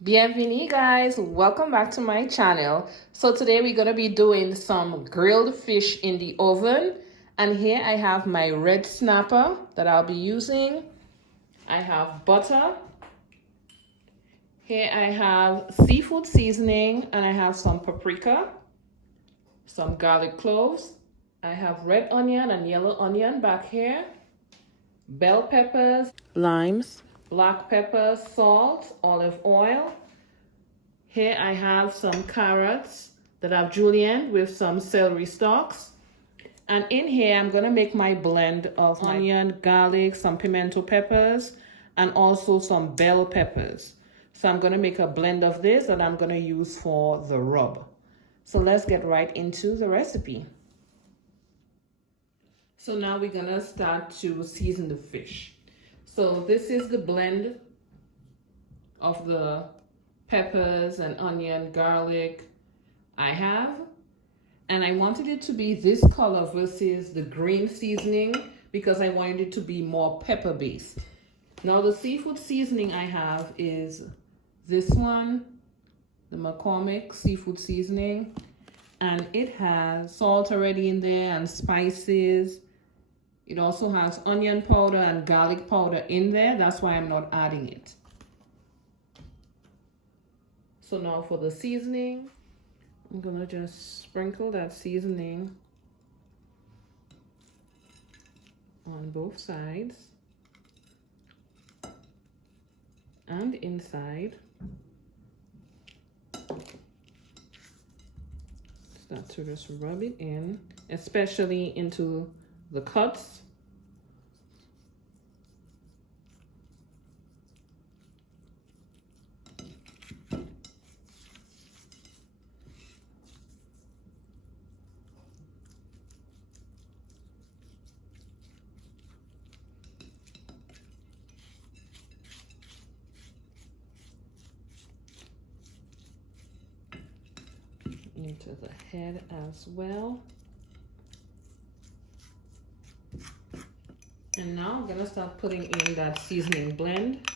Bienvenue guys, welcome back to my channel. So today we're going to be doing some grilled fish in the oven, and here I have my red snapper that I'll be using. I have butter. Here I have seafood seasoning, and I have some paprika, some garlic cloves. I have red onion and yellow onion back here, bell peppers, limes, black pepper, salt, olive oil. Here I have some carrots that I've julienned with some celery stalks. And in here, I'm going to make my blend of onion, garlic, some pimento peppers, and also some bell peppers. So I'm going to make a blend of this that I'm going to use for the rub. So let's get right into the recipe. So now we're going to start to season the fish. So this is the blend of the peppers and onion, garlic I have. And I wanted it to be this color versus the green seasoning because I wanted it to be more pepper based. Now the seafood seasoning I have is this one, the McCormick seafood seasoning. And it has salt already in there and spices. It also has onion powder and garlic powder in there. That's why I'm not adding it. So now for the seasoning, I'm gonna just sprinkle that seasoning on both sides and inside. Start to just rub it in, especially into the cuts. Into the head as well. And now I'm gonna start putting in that seasoning blend.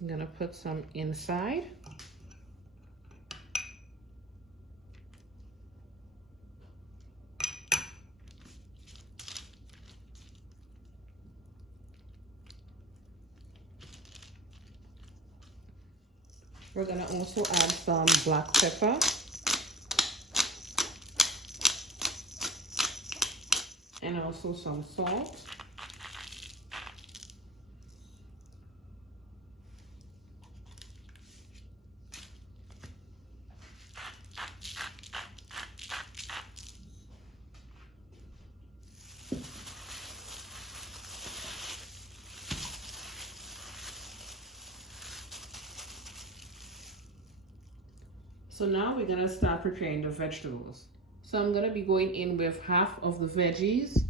I'm gonna put some inside. We're gonna also add some black pepper and also some salt. So now we're gonna start preparing the vegetables. So I'm gonna be going in with half of the veggies.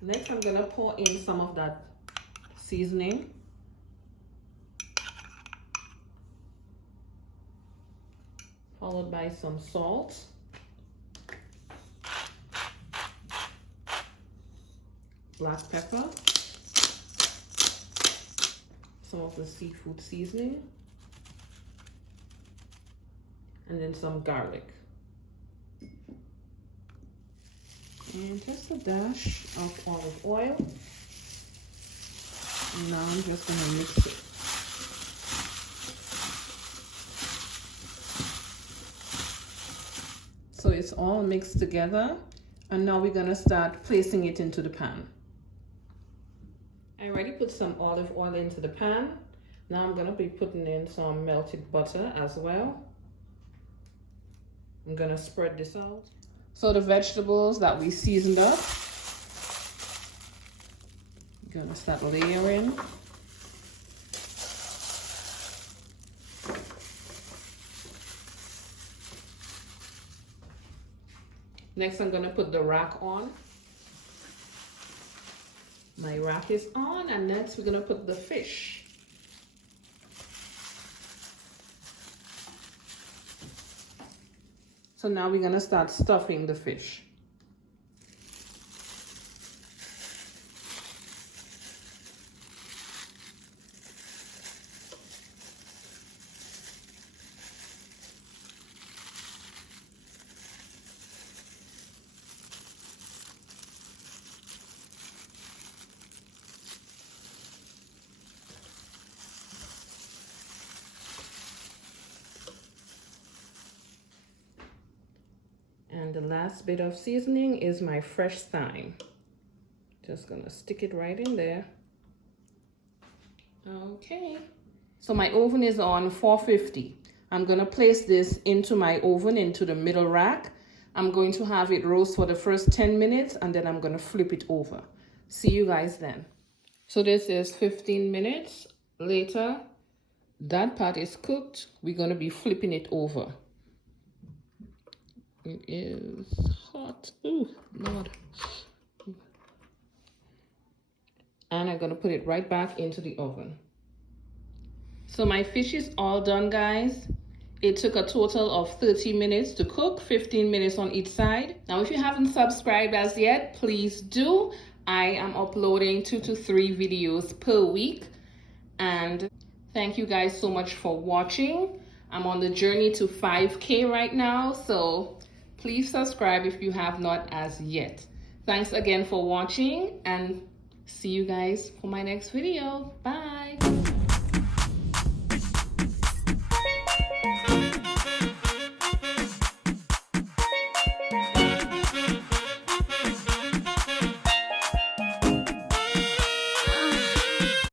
Next, I'm gonna pour in some of that seasoning. Followed by some salt. Black pepper. Some of the seafood seasoning. And then some garlic. And just a dash of olive oil. And now I'm just gonna mix it. So it's all mixed together. And now we're gonna start placing it into the pan. I already put some olive oil into the pan. Now I'm gonna be putting in some melted butter as well. I'm gonna spread this out. So the vegetables that we seasoned up, I'm gonna start layering. Next, I'm gonna put the rack on. My rack is on, and next we're gonna put the fish. So now we're gonna start stuffing the fish. And the last bit of seasoning is my fresh thyme. Just gonna stick it right in there. Okay. So my oven is on 450. I'm gonna place this into my oven, into the middle rack. I'm going to have it roast for the first 10 minutes and then I'm gonna flip it over. See you guys then. So this is 15 minutes later. That part is cooked. We're gonna be flipping it over. It is hot. Ooh, Lord. And I'm gonna put it right back into the oven. So my fish is all done, guys. It took a total of 30 minutes to cook, 15 minutes on each side. Now, if you haven't subscribed as yet, please do. I am uploading 2 to 3 videos per week. And thank you guys so much for watching. I'm on the journey to 5K right now, so please subscribe if you have not as yet. Thanks again for watching and see you guys for my next video. Bye.